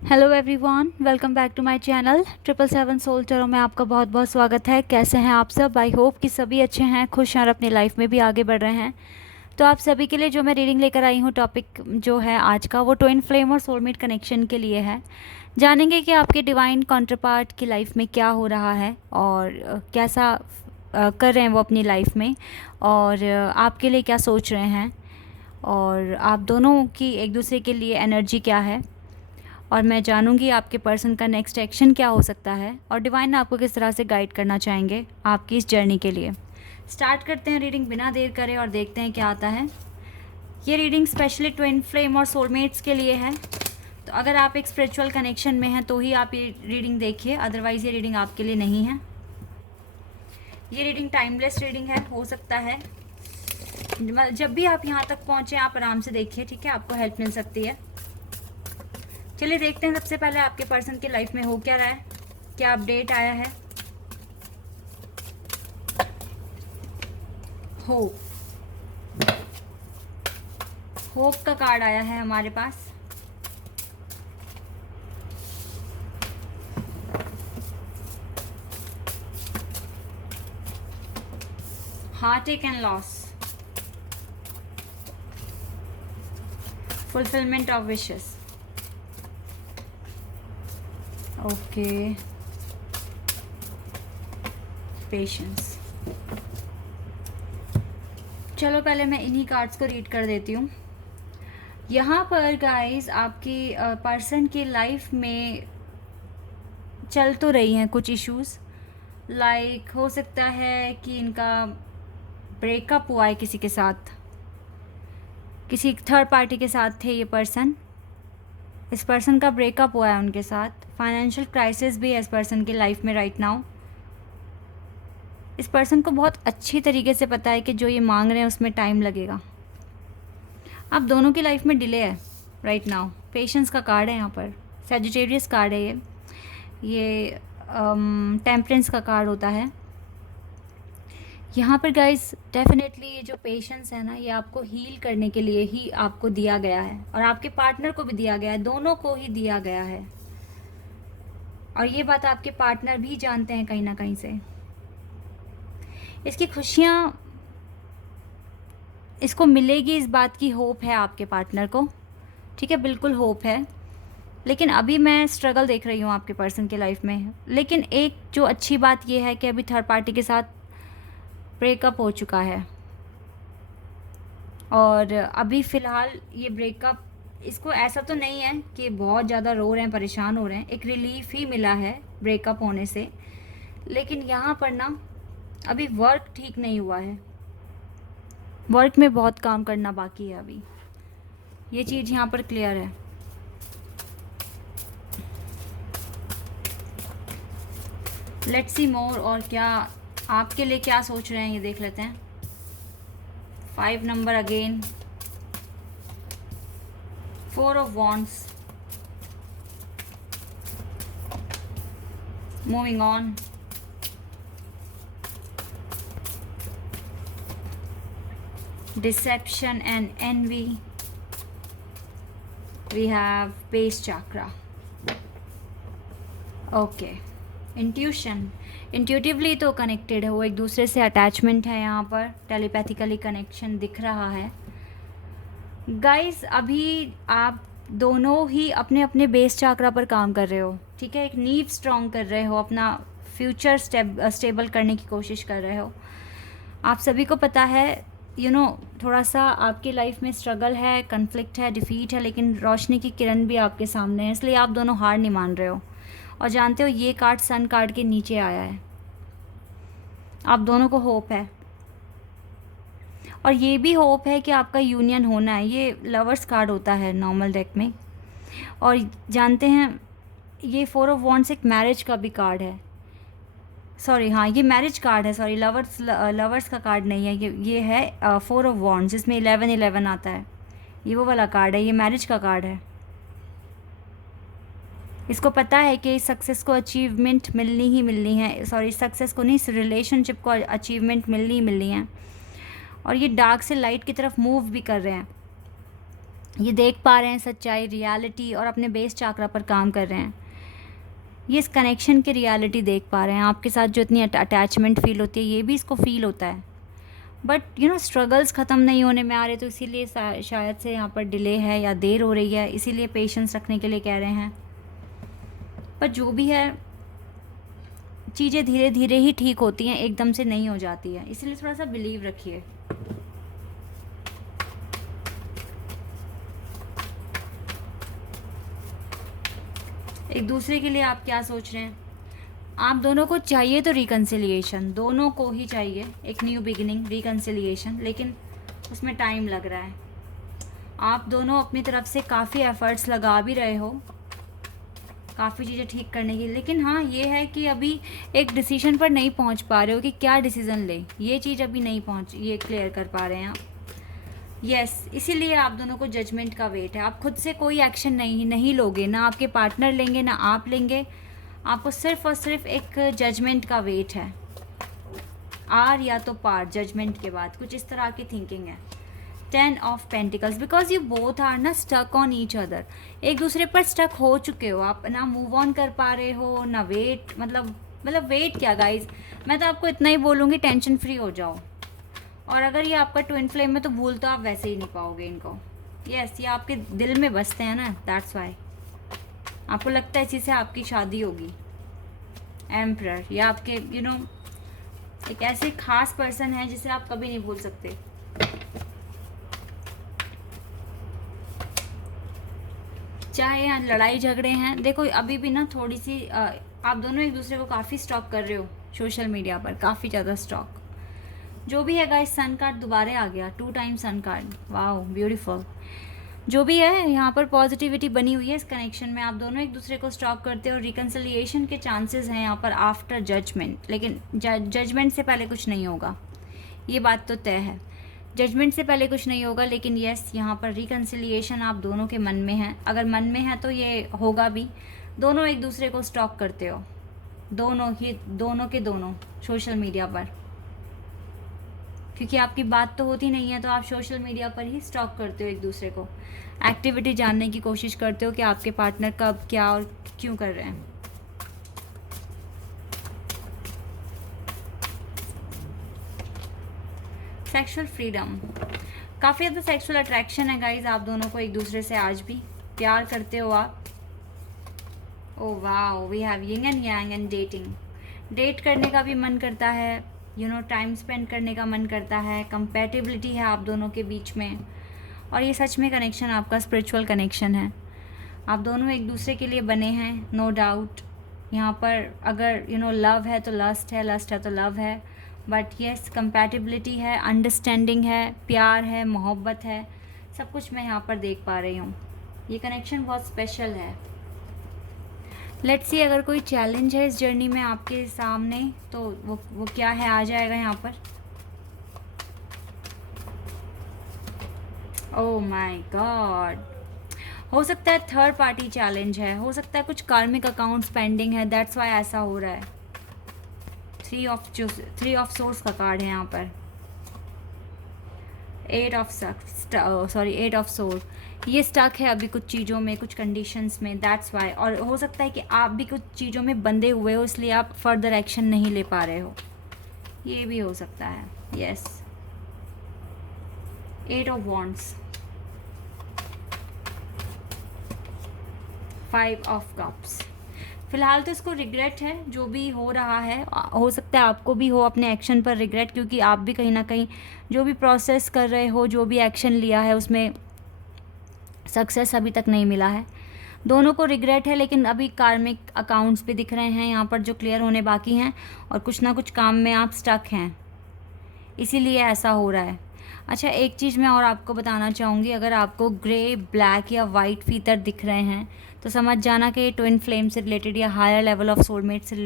Hello everyone, welcome back to my channel 777 soul tarot में आपका बहुत बहुत स्वागत है। कैसे हैं आप सब? आई होप कि सभी अच्छे हैं, खुश हैं और अपनी लाइफ में भी आगे बढ़ रहे हैं। तो आप सभी के लिए जो मैं रीडिंग लेकर आई हूँ, टॉपिक जो है आज का वो ट्विन फ्लेम और सोलमेट कनेक्शन के लिए है। जानेंगे कि आपके डिवाइन कॉन्ट्रपार्ट की लाइफ में क्या हो रहा है और कैसा कर रहे हैं वो अपनी लाइफ में, और आपके लिए क्या सोच रहे हैं, और आप दोनों की एक दूसरे के लिए एनर्जी क्या है, और मैं जानूंगी आपके पर्सन का नेक्स्ट एक्शन क्या हो सकता है और डिवाइन आपको किस तरह से गाइड करना चाहेंगे आपकी इस जर्नी के लिए। स्टार्ट करते हैं रीडिंग बिना देर करे और देखते हैं क्या आता है। ये रीडिंग स्पेशली ट्विन फ्लेम और सोलमेट्स के लिए है। तो अगर आप एक स्पिरिचुअल कनेक्शन में हैं तो ही आप ये रीडिंग देखिए, अदरवाइज़ ये रीडिंग आपके लिए नहीं है। ये रीडिंग टाइमलेस रीडिंग है, हो सकता है जब भी आप यहाँ तक पहुँचे आप आराम से देखिए, ठीक है, आपको हेल्प मिल सकती है। चलिए देखते हैं सबसे पहले आपके पर्सन की लाइफ में हो क्या रहा है, क्या अपडेट आया है। होप, होप का कार्ड आया है हमारे पास। Heartache and loss, fulfilment of wishes. Okay, patience. चलो पहले मैं इन्हीं कार्ड्स को रीड कर देती हूँ। यहाँ पर गाइस आपकी पर्सन की लाइफ में चल तो रही हैं कुछ इश्यूज, लाइक हो सकता है कि इनका ब्रेकअप हुआ है किसी के साथ, किसी थर्ड पार्टी के साथ थे ये पर्सन। इस पर्सन का ब्रेकअप हुआ है उनके साथ। फाइनेंशियल क्राइसिस भी है इस पर्सन की लाइफ में राइट नाउ। इस पर्सन को बहुत अच्छी तरीके से पता है कि जो ये मांग रहे हैं उसमें टाइम लगेगा। आप दोनों की लाइफ में डिले है राइट नाउ। पेशेंस का कार्ड है यहाँ पर, सैजिटेरियस कार्ड है ये टेम्परेंस का कार्ड होता है यहाँ पर गाइस। डेफिनेटली ये जो पेशेंस है ना, ये आपको हील करने के लिए ही आपको दिया गया है और आपके पार्टनर को भी दिया गया है, दोनों को ही दिया गया है। और ये बात आपके पार्टनर भी जानते हैं कहीं ना कहीं से। इसकी खुशियाँ इसको मिलेगी, इस बात की होप है आपके पार्टनर को, ठीक है, बिल्कुल होप है। लेकिन अभी मैं स्ट्रगल देख रही हूँ आपके पर्सन की लाइफ में। लेकिन एक जो अच्छी बात ये है कि अभी थर्ड पार्टी के साथ ब्रेकअप हो चुका है और अभी फ़िलहाल ये ब्रेकअप, इसको ऐसा तो नहीं है कि बहुत ज़्यादा रो रहे हैं, परेशान हो रहे हैं, एक रिलीफ ही मिला है ब्रेकअप होने से। लेकिन यहाँ पर ना अभी वर्क ठीक नहीं हुआ है, वर्क में बहुत काम करना बाकी है अभी, ये चीज़ यहाँ पर क्लियर है। लेट्स सी मोर, और क्या आपके लिए क्या सोच रहे हैं ये देख लेते हैं। 5 number again, 4 of wands, moving on, deception and envy, we have base chakra. Okay, intuition, intuitively तो कनेक्टेड है वो एक दूसरे से, अटैचमेंट है यहाँ पर, टेलीपैथिकली कनेक्शन दिख रहा है गाइस। अभी आप दोनों ही अपने अपने बेस चाकरा पर काम कर रहे हो, ठीक है, एक नींव स्ट्रॉन्ग कर रहे हो, अपना फ्यूचर स्टेबल करने की कोशिश कर रहे हो। आप सभी को पता है थोड़ा सा आपकी लाइफ में स्ट्रगल है, कन्फ्लिक्ट है, डिफीट है, लेकिन रोशनी की किरण भी आपके सामने है, इसलिए आप दोनों हार नहीं मान रहे हो। और जानते हो ये कार्ड सन कार्ड के नीचे आया है, आप दोनों को होप है, और ये भी होप है कि आपका यूनियन होना है। ये लवर्स कार्ड होता है नॉर्मल डेक में, और जानते हैं ये 4 ऑफ वॉन्ड्स एक मैरिज का भी कार्ड है। सॉरी, हाँ ये मैरिज कार्ड है, सॉरी लवर्स का कार्ड नहीं है ये है 4 ऑफ वॉन्ड्स, जिसमें 11 आता है, ये वो वाला कार्ड है, ये मैरिज का कार्ड है। इसको पता है कि सक्सेस को अचीवमेंट मिलनी ही मिलनी है, सॉरी सक्सेस को नहीं, इस रिलेशनशिप को अचीवमेंट मिलनी ही मिलनी है, और ये डार्क से लाइट की तरफ मूव भी कर रहे हैं। ये देख पा रहे हैं सच्चाई, रियलिटी, और अपने बेस चाकरा पर काम कर रहे हैं। ये इस कनेक्शन की रियलिटी देख पा रहे हैं। आपके साथ जो इतनी अटैचमेंट फील होती है, ये भी इसको फील होता है। बट स्ट्रगल्स ख़त्म नहीं होने में आ रहे, तो इसीलिए शायद से यहाँ पर डिले है या देर हो रही है, इसीलिए पेशेंस रखने के लिए कह रहे हैं। पर जो भी है, चीज़ें धीरे धीरे ही ठीक होती हैं, एकदम से नहीं हो जाती है, इसलिए थोड़ा सा बिलीव रखिए। एक दूसरे के लिए आप क्या सोच रहे हैं? आप दोनों को चाहिए तो रिकन्सिलिएशन, दोनों को ही चाहिए एक न्यू बिगिनिंग, रिकन्सिलिएशन, लेकिन उसमें टाइम लग रहा है। आप दोनों अपनी तरफ से काफ़ी एफ़र्ट्स लगा भी रहे हो काफ़ी चीज़ें ठीक करने की, लेकिन हाँ ये है कि अभी एक डिसीजन पर नहीं पहुंच पा रहे हो कि क्या डिसीज़न ले, ये चीज़ अभी नहीं ये क्लियर कर पा रहे हैं आप। यस, इसीलिए आप दोनों को जजमेंट का वेट है। आप खुद से कोई एक्शन नहीं लोगे, ना आपके पार्टनर लेंगे, ना आप लेंगे। आपको सिर्फ और सिर्फ एक जजमेंट का वेट है, आर या तो पार, जजमेंट के बाद कुछ इस तरह की थिंकिंग है। 10 of pentacles, because you both are ना स्टक ऑन ईच अदर, एक दूसरे पर स्टक हो चुके हो आप, ना मूव ऑन कर पा रहे हो, ना वेट, मतलब वेट क्या गाइज, मैं तो आपको इतना ही बोलूँगी, टेंशन फ्री हो जाओ। और अगर ये आपका ट्विन फ्लेम है तो भूल तो आप वैसे ही नहीं पाओगे इनको। यस, ये आपके दिल में बसते हैं ना, दैट्स वाई आपको लगता है इसी से आपकी शादी होगी। एम्परर, या आपके एक ऐसे खास पर्सन है जिसे आप कभी नहीं भूल सकते। चाहे यहाँ लड़ाई झगड़े हैं, देखो अभी भी ना थोड़ी सी आप दोनों एक दूसरे को काफ़ी स्टॉक कर रहे हो सोशल मीडिया पर, काफ़ी ज़्यादा स्टॉक। जो भी है गाइस, सन कार्ड दोबारा आ गया, 2 time sun card, wow beautiful. जो भी है यहाँ पर पॉजिटिविटी बनी हुई है इस कनेक्शन में। आप दोनों एक दूसरे को स्टॉक करते हो, रिकन्सिलिएशन के चांसेस हैं यहाँ पर आफ्टर जजमेंट, लेकिन जजमेंट से पहले कुछ नहीं होगा, ये बात तो तय है। जजमेंट से पहले कुछ नहीं होगा, लेकिन यस यहाँ पर रिकन्सिलिएशन आप दोनों के मन में है। अगर मन में है तो ये होगा भी। दोनों एक दूसरे को स्टॉक करते हो, दोनों के दोनों सोशल मीडिया पर, क्योंकि आपकी बात तो होती नहीं है, तो आप सोशल मीडिया पर ही स्टॉक करते हो एक दूसरे को, एक्टिविटी जानने की कोशिश करते हो कि आपके पार्टनर कब क्या और क्यों कर रहे हैं। सेक्सुअल फ्रीडम, काफ़ी ज़्यादा सेक्सुअल अट्रैक्शन है गाइज आप दोनों को एक दूसरे से, आज भी प्यार करते हो आप। Oh wow, we have yin and yang and dating, date करने का भी मन करता है, टाइम स्पेंड करने का मन करता है, कंपैटिबिलिटी है आप दोनों के बीच में। और ये सच में कनेक्शन आपका स्पिरिचुअल कनेक्शन है, आप दोनों एक दूसरे के लिए बने हैं, नो डाउट। यहाँ पर अगर लव है तो लस्ट है, लस्ट है तो लव है, बट येस कंपैटिबिलिटी है, अंडरस्टैंडिंग है, प्यार है, मोहब्बत है, सब कुछ मैं यहाँ पर देख पा रही हूँ। ये कनेक्शन बहुत स्पेशल है। लेट्स सी, अगर कोई चैलेंज है इस जर्नी में आपके सामने तो वो क्या है, आ जाएगा यहाँ पर। ओह माय गॉड, हो सकता है थर्ड पार्टी चैलेंज है, हो सकता है कुछ कार्मिक अकाउंट्स पेंडिंग है, दैट्स वाई ऐसा हो रहा है। 3 ऑफ सोर्स का कार्ड है यहाँ पर, 8 ऑफ सोर्स, ये स्टक है अभी कुछ चीज़ों में, कुछ कंडीशंस में, दैट्स वाई। और हो सकता है कि आप भी कुछ चीज़ों में बंधे हुए हो, इसलिए आप फर्दर एक्शन नहीं ले पा रहे हो, ये भी हो सकता है। Yes, 8 of wands, 5 of cups. फ़िलहाल तो इसको रिग्रेट है जो भी हो रहा है, हो सकता है आपको भी हो अपने एक्शन पर रिग्रेट, क्योंकि आप भी कहीं ना कहीं जो भी प्रोसेस कर रहे हो, जो भी एक्शन लिया है, उसमें सक्सेस अभी तक नहीं मिला है। दोनों को रिग्रेट है, लेकिन अभी कार्मिक अकाउंट्स भी दिख रहे हैं यहाँ पर जो क्लियर होने बाकी हैं, और कुछ ना कुछ काम में आप स्टक हैं, इसीलिए ऐसा हो रहा है। अच्छा, एक चीज़ मैं और आपको बताना चाहूँगी, अगर आपको ग्रे, ब्लैक या वाइट फीतर दिख रहे हैं तो समझ जाना कि ट्विन फ्लेम से रिलेटेड या हायर लेवल ऑफ सोलमेट से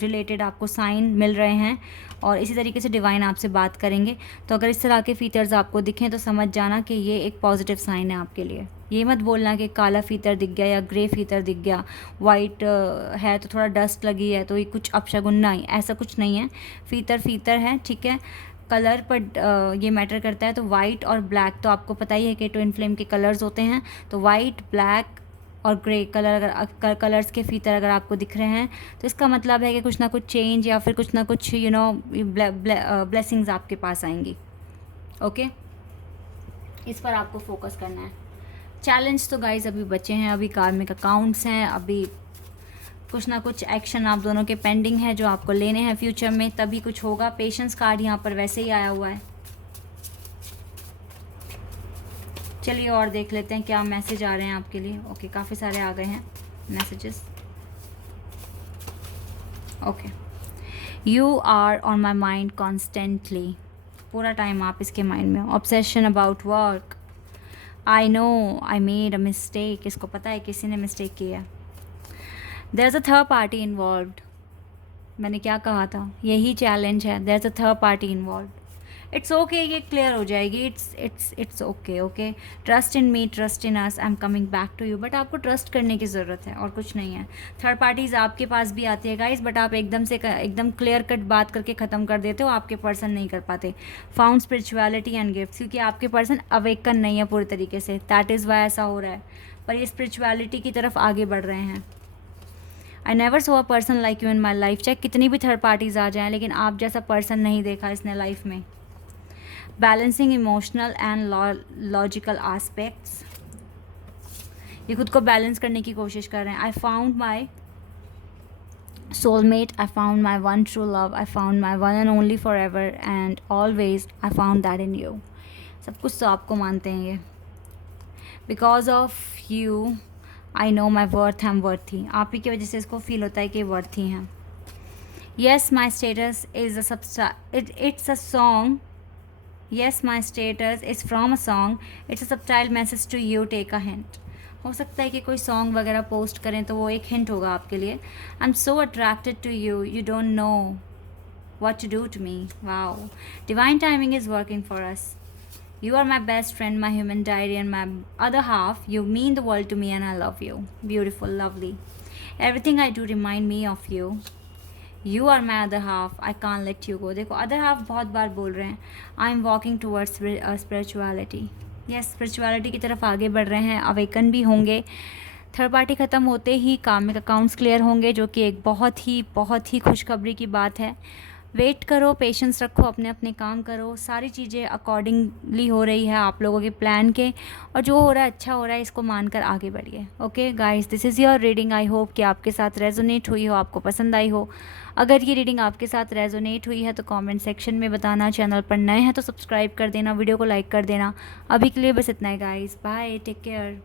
रिलेटेड आपको साइन मिल रहे हैं, और इसी तरीके से डिवाइन आपसे बात करेंगे। तो अगर इस तरह के फीचर्स आपको दिखें तो समझ जाना कि ये एक पॉजिटिव साइन है आपके लिए। ये मत बोलना कि काला फीतर दिख गया या ग्रे फीतर दिख गया, वाइट है तो थोड़ा डस्ट लगी है तो ये कुछ अपशगुन, नहीं, ऐसा कुछ नहीं है। फीतर फीतर है, ठीक है। कलर पर ये मैटर करता है। तो वाइट और ब्लैक तो आपको पता ही है कि ट्विन फ्लेम के कलर्स होते हैं। तो वाइट, ब्लैक और ग्रे कलर अगर कलर्स के फीचर अगर आपको दिख रहे हैं तो इसका मतलब है कि कुछ ना कुछ चेंज या फिर कुछ ना कुछ ब्लेसिंग्स आपके पास आएंगी। ओके, इस पर आपको फोकस करना है। चैलेंज तो गाइज अभी बचे हैं, अभी कार्मिक अकाउंट्स हैं, अभी कुछ ना कुछ एक्शन आप दोनों के पेंडिंग है जो आपको लेने हैं फ्यूचर में, तभी कुछ होगा। पेशेंस कार्ड यहाँ पर वैसे ही आया हुआ है। चलिए और देख लेते हैं क्या मैसेज आ रहे हैं आपके लिए। ओके, काफ़ी सारे आ गए हैं messages. Okay, you are on my mind constantly, पूरा टाइम आप इसके माइंड में हो। Obsession about work, I know I made a mistake, इसको पता है किसी ने मिस्टेक किया। There is a third party involved, मैंने क्या कहा था, यही चैलेंज है। There is a third party involved. It's okay, ये क्लियर हो जाएगी। It's okay. Okay, trust in me, trust in us, I am coming back to you. But आपको ट्रस्ट करने की ज़रूरत है और कुछ नहीं है। थर्ड पार्टीज़ आपके पास भी आती है गाइस, बट आप एकदम क्लियर कट बात करके ख़त्म कर देते हो, आपके पर्सन नहीं कर पाते। फाउंड स्पिरिचुअलिटी एंड गिफ्ट, क्योंकि आपके पर्सन अवेकन नहीं है पूरी तरीके से, दैट इज़ वाई ऐसा हो रहा है। पर ये स्पिरिचुअलिटी की तरफ आगे बढ़ रहे हैं। I never so a person like you in my life, चाहे कितनी भी थर्ड पार्टीज़ आ जाएँ, लेकिन आप जैसा पर्सन नहीं देखा इसने लाइफ में। Balancing emotional and logical aspects, ये खुद को बैलेंस करने की कोशिश कर रहे हैं। I found my soulmate, I found my one true love, I found my one and only forever and always, I found that in you। सब कुछ तो आपको मानते हैं ये। Because of you I know my worth, I am worthy, आप ही की वजह से इसको फील होता है कि वर्थी हैं। Yes my status is it's a song, yes my status is from a song, it's a subtle message to you, take a hint. हो सकता है कि कोई सॉन्ग वगैरह पोस्ट करें तो वो एक हिंट होगा आपके लिए। I am so attracted to you, you don't know what to do to me, wow, divine timing is working for us, you are my best friend, my human diary and my other half, you mean the world to me and I love you, beautiful, lovely, everything I do remind me of you, you are my other half, I can't let you go। देखो other half बहुत बार बोल रहे हैं। I am walking towards spirituality, yes, spirituality की तरफ आगे बढ़ रहे हैं, अवेकन भी होंगे। थर्ड पार्टी ख़त्म होते ही कार्मिक अकाउंट्स क्लियर होंगे, जो कि एक बहुत ही खुशखबरी की बात है। वेट करो, पेशेंस रखो, अपने अपने काम करो, सारी चीज़ें अकॉर्डिंगली हो रही है आप लोगों के प्लान के, और जो हो रहा है अच्छा हो रहा है, इसको मानकर आगे बढ़िए। Okay guys, this is your reading, I hope कि आपके साथ रेजोनेट हुई हो, आपको पसंद आई हो। अगर ये रीडिंग आपके साथ रेजोनेट हुई है तो कमेंट सेक्शन में बताना। चैनल पर नए हैं तो सब्सक्राइब कर देना, वीडियो को लाइक कर देना। अभी के लिए बस इतना है गाइस, बाय, टेक केयर।